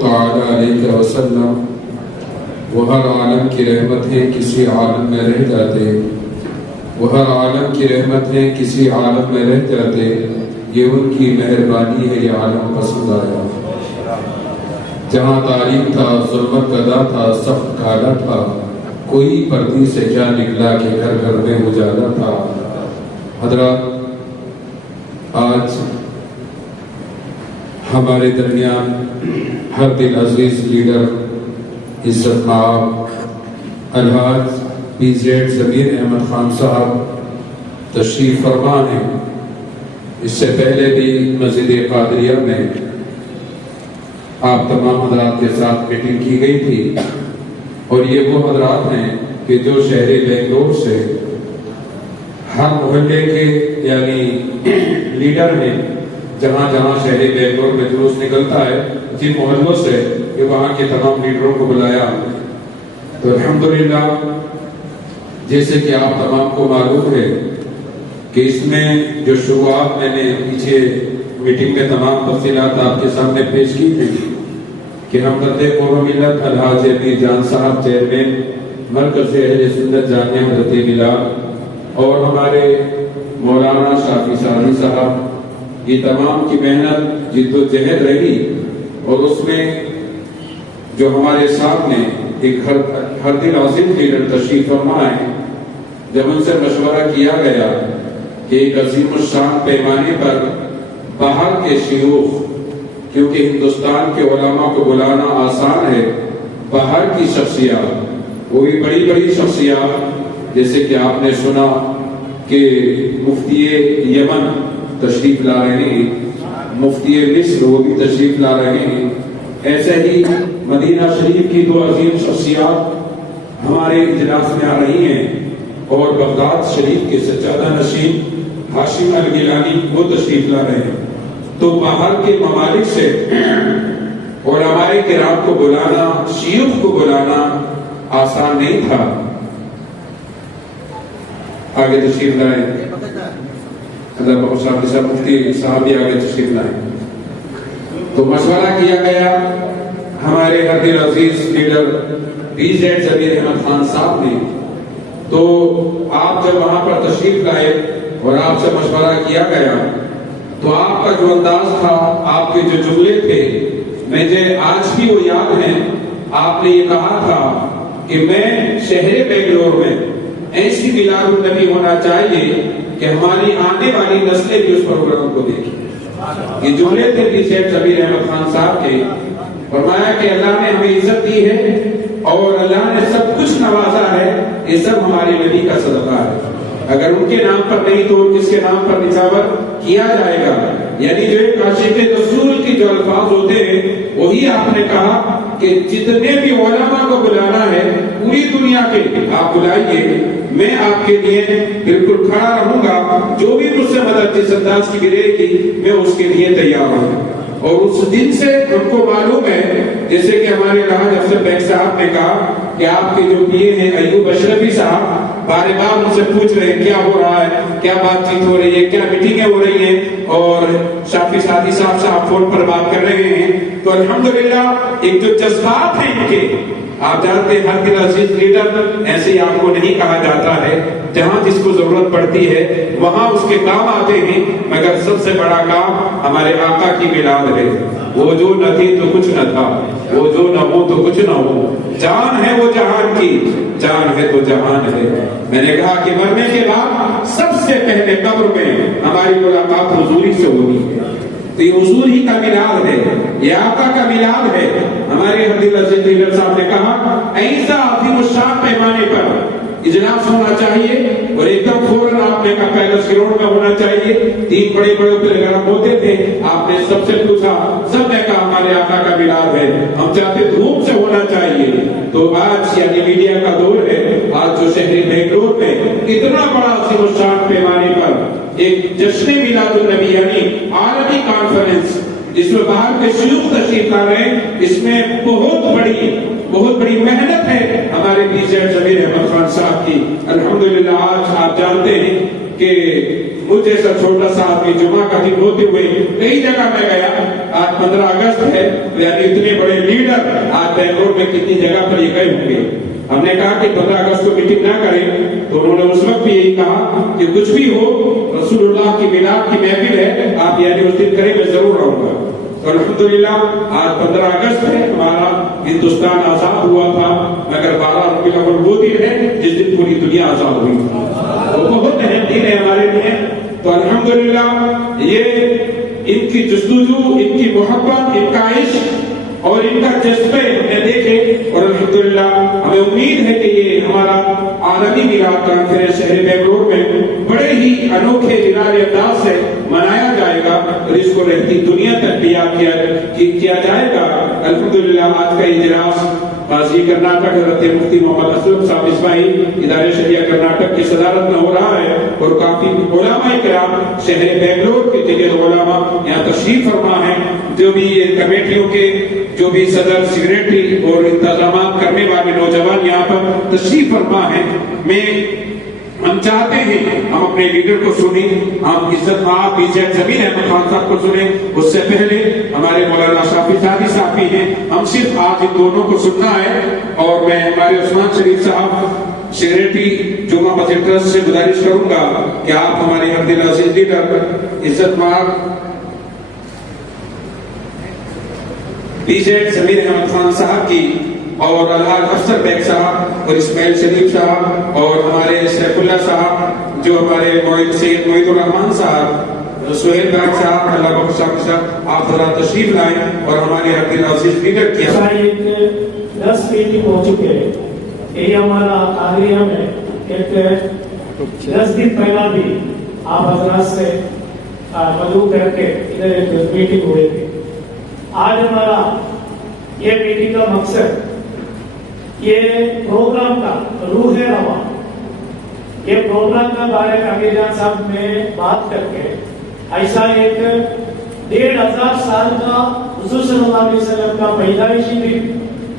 تعالیٰ علیہ وسلم وہ ہر عالم کی رحمتیں کسی عالم میں رہ جاتے، وہ ہر عالم کی رحمتیں کسی عالم میں رہ جاتے، یہ ان کی مہربانی ہے، یہ عالم پسند آیا۔ جہاں تاریخ تھا، ظلمت گدا تھا، سخت کالا تھا، کوئی پردی سے جا نکلا کہ گھر گھر میں اجالا تھا۔ حضرات، آج ہمارے درمیان ہر دل عزیز لیڈر عزت مآب الحاج PZ ضمیر احمد خان صاحب تشریف فرما ہیں۔ اس سے پہلے بھی مسجد قادریہ میں آپ تمام حضرات کے ساتھ میٹنگ کی گئی تھی، اور یہ وہ حضرات ہیں کہ جو شہر بنگلور سے ہر محلے کے یعنی لیڈر ہیں، جہاں جہاں شہر بنگلور میں جلوس نکلتا ہے، جن محلوں سے کہ وہاں کے تمام لیڈروں کو بلایا۔ تو الحمدللہ، جیسے کہ آپ تمام کو معلوم ہے کہ اس میں جو شروعات میں نے پیچھے میٹنگ میں تمام تفصیلات آپ کے سامنے پیش کی تھی کہ ہمدرد قوم ملت الحاج امیر جان صاحب چیئرمین مرکز اہل سنت جامعہ حضرت بلال اور ہمارے مولانا شافی سعدی صاحب، یہ تمام کی محنت جد و جہد رہی، اور اس میں جو ہمارے سامنے ایک ہر دل عظیم لیڈر تشریف فرما ہے، جب ان سے مشورہ کیا گیا کہ ایک عظیم الشان پیمانے پر باہر کے شیوخ، کیونکہ ہندوستان کے علماء کو بلانا آسان ہے، باہر کی شخصیات، وہ بھی بڑی بڑی شخصیات، جیسے کہ آپ نے سنا کہ مفتی یمن تشریف لا رہے ہیں، مفتی مصر وہ بھی تشریف لا رہے ہیں، ایسے ہی مدینہ شریف کی دو عظیم شخصیات ہمارے اجلاس میں آ رہی ہیں، اور بغداد شریف کے سجادہ نشین ہاشم الگیلانی وہ تشریف لا رہے ہیں۔ تو باہر کے ممالک سے علماء کرام کو بلانا، شیوخ کو بلانا آسان نہیں تھا۔ آگے تشریف لائیں، اللہ بخش صاحب مفتی صاحب بھی آگے تشریف لائیں۔ تو مشورہ کیا گیا ہمارے ہر دل عزیز لیڈر PZ ضمیر احمد خان صاحب نے، تو آپ جب وہاں پر تشریف لائے اور آپ سے مشورہ کیا گیا، تو آپ کا جو انداز تھا، آپ کے جو جملے تھے، مجھے آج بھی وہ یاد ہیں۔ آپ نے یہ کہا تھا کہ میں شہر بنگلور میں ایسی میلاد النبی ہونا چاہیے کہ ہماری آنے والی نسلیں بھی اس پروگرام کو دیکھیں۔ یہ جملے تھے PZ ضمیر احمد خان صاحب کے۔ فرمایا کہ اللہ نے ہمیں عزت دی ہے اور اللہ نے سب کچھ نوازا ہے، یہ سب ہمارے نبی کا صدقہ ہے، اگر ان کے نام پر نہیں تو کس کے نام پر نچاور کیا جائے گا؟ یعنی جو ایک عاشق رسول کی جو الفاظ ہوتے ہیں، وہی آپ نے کہا کہ جتنے بھی علماء کو بلانا ہے پوری دنیا کے آپ بلائیے، میں آپ کے لیے بالکل کھڑا رہوں گا، جو بھی مجھ سے مدد جس انداز کی ملے گی میں اس کے لیے تیار ہوں۔ اور اس دن سے ان کو معلوم ہے، جیسے کہ ہمارے الحاج افضل بیگ صاحب نے کہا کہ آپ کے جو پیے ہیں ایوب اشرفی صاحب بار بار ان سے پوچھ رہے ہیں کیا ہو رہا ہے، کیا بات چیت ہو رہی ہے، کیا میٹنگیں ہو رہی ہیں، اور شافی سعدی صاحب فون پر بات کر رہے ہیں۔ تو الحمدللہ ایک جو جذبات ہیں ان کے، آپ جانتے ہیں ہر دل عزیز لیڈر ایسے ہی آپ کو نہیں کہا جاتا ہے، جہاں جس کو ضرورت پڑتی ہے وہاں اس کے کام آتے ہیں، مگر سب سے بڑا کام ہمارے آقا کی میلاد ہے۔ وہ جو نہ تھی تو کچھ نہ تھا، وہ جو نہ ہو تو کچھ نہ ہو، جان ہے وہ جہان کی، جان ہے تو جہان ہے۔ میں نے کہا کہ مرنے کے بعد سب سے پہلے قبر میں ہماری ملاقات حضوری سے ہونی ہے، تو یہ حضور ہی کا میلاد ہے، یہ آقا کا میلاد ہے۔ ہمارے حضرت عزیز لیڈر صاحب نے کہا ایسا عظیم الشان پیمانے پر اجلاس ہونا چاہیے، اور ایک دم فوراً آپ نے کہا پیلس گراؤنڈ میں ہونا چاہیے، 3 بڑے بڑے پروگرام ہوتے تھے، آپ نے سب سے پوچھا، سب نے کہا ہمارے آقا کا میلاد ہے، ہم چاہتے دھوم سے ہونا چاہیے۔ تو آج یعنی میڈیا کا دور ہے، آج جو شہر بنگلور میں اتنا بڑا عظیم الشان پیمانے پر ایک جشن میلاد النبی یعنی عالمی کانفرنس، جس میں باہر کے شیوخ تشریف لا رہے ہیں، اس میں بہت بڑی محنت ہے ہمارے PZ ضمیر احمد خان صاحب کی۔ الحمدللہ آج آپ جانتے ہیں کہ مجھ جیسا چھوٹا سا آدمی جمعہ کا دن ہوتے ہوئے کئی جگہ میں گیا. آج 15 اگست ہے, یعنی اتنے بڑے لیڈر آج بنگلور میں کتنی جگہ پر یہ گئے ہوں گے. ہم نے کہا کہ 15 اگست کو میٹنگ نہ کریں, تو انہوں نے اس وقت بھی یہی کہا کہ کچھ بھی ہو رسول اللہ کی میلاد کی محفل ہے, آپ یعنی اس دن کریں, میں ضرور رہوں گا. تو الحمدللہ آج 15 اگست ہے, ہمارا ہندوستان آزاد ہوا تھا, مگر 12 ربیع الاول وہ دن ہے جس دن پوری دنیا آزاد ہوئی. وہ بہت اہم دن ہے ہمارے لیے. تو الحمدللہ یہ ان کی جستجو, ان کی محبت, ان کا عشق اور ان کا جذبے ہم نے دیکھے, اور الحمدللہ ہمیں امید ہے کہ یہ ہمارا عالمی میلاد کانفرنس شہر بنگلور میں بڑے ہی انوکھے نرانے انداز سے منایا جائے گا, اور اس کو رہتی دنیا تک بھی یاد کیا جائے گا. الحمدللہ آج کا اجلاس قاضی کرناٹک حضرت مفتی محمد اسلم صاحب اسماعیل ادارے شریعہ کرناٹک کی صدارت میں ہو رہا ہے, اور کافی علماء کرام شہر بنگلور کے جگہ علماء یہاں تشریف فرما ہیں, جو بھی یہ کمیٹیوں کے جو بھی صدر, سیکریٹری اور انتظامات کرنے والے نوجوان یہاں پر تشریف فرما ہیں. ہم چاہتے ہیں ہم اپنے لیڈر کو سنیں, ہم عزت مآب BZ زمین احمد خان صاحب کو سنیں. اس سے پہلے ہمارے مولانا شافی صاحب صاحب بھی ہیں, ہم صرف آج ان دونوں کو سننا ہے. اور میں ہمارے عثمان شریف صاحب سیکریٹری جمعہ مسجد ٹرسٹ سے گزارش کروں گا کہ آپ ہمارے ہم دل عزیز لیڈر عزت مآب BZ زمین احمد خان صاحب کی, اور الحاج افسر بیگ صاحب اور اسماعیل شریف صاحب اور ہمارے سیف اللہ صاحب, جو ہمارے معید الرحمان صاحب, سہیل بیگ صاحب, اللہ بخش صاحب, آپ حضرات تشریف لائیں اور ہمارے عبد العزیز لیڈر کی 10 میٹنگ ہو چکے ہیں. یہی ہمارا قادریہ میں ایک 10 دن پہلا بھی آپ حضرات سے مدعو کر کے ادھر ایک میٹنگ ہوئی تھی. آج ہمارا یہ میٹنگ کا مقصد, یہ پروگرام کا روح رواں, یہ پروگرام کا بارے میں امیر جان صاحب نے بات کر کے ایسا ایک 1500 سال کا حضور صلی اللہ علیہ وسلم کا پیدائشی دن,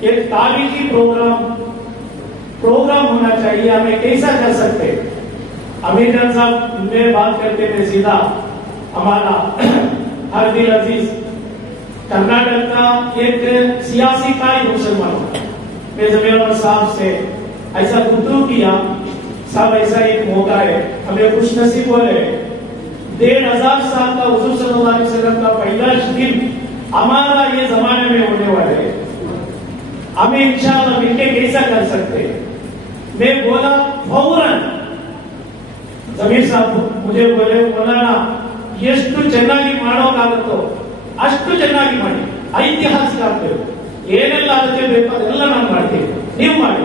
ایک تاریخی پروگرام ہونا چاہیے. ہمیں کیسا کر سکتے, امیر جان صاحب نے بات کرتے تھے سیدھا ہمارا ہر دل عزیز کرناٹک کا ایک سیاسی قائد مسلمان, میں زمین صاحب سے ایسا گفتگو کیا, صاحب ایسا ایک موقع ہے, ہمیں خوش نصیب ہو رہے 1500 سال کا حضور صلی اللہ علیہ وسلم کا پیدائش دن ہمارا یہ زمانے میں ہونے والے ہے, ہمیں انشاءاللہ مل کے کیسا کر سکتے. میں بولا فوراً, زمین صاحب مجھے بولے مولانا ಎಷ್ಟು ಚೆನ್ನಾಗಿ ಮಾಡೋಕ್ಕಾಗುತ್ತೋ ಅಷ್ಟು ಚೆನ್ನಾಗಿ ಮಾಡಿ, ಐತಿಹಾಸಿಕ ಆಗ್ತೇವೆ, ಏನೆಲ್ಲ ಅದಕ್ಕೆ ಬೇಕು ಅದೆಲ್ಲ ನಾನು ಮಾಡ್ತೇವೆ, ನೀವು ಮಾಡಿ.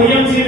YMC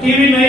TV9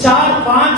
4-5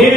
1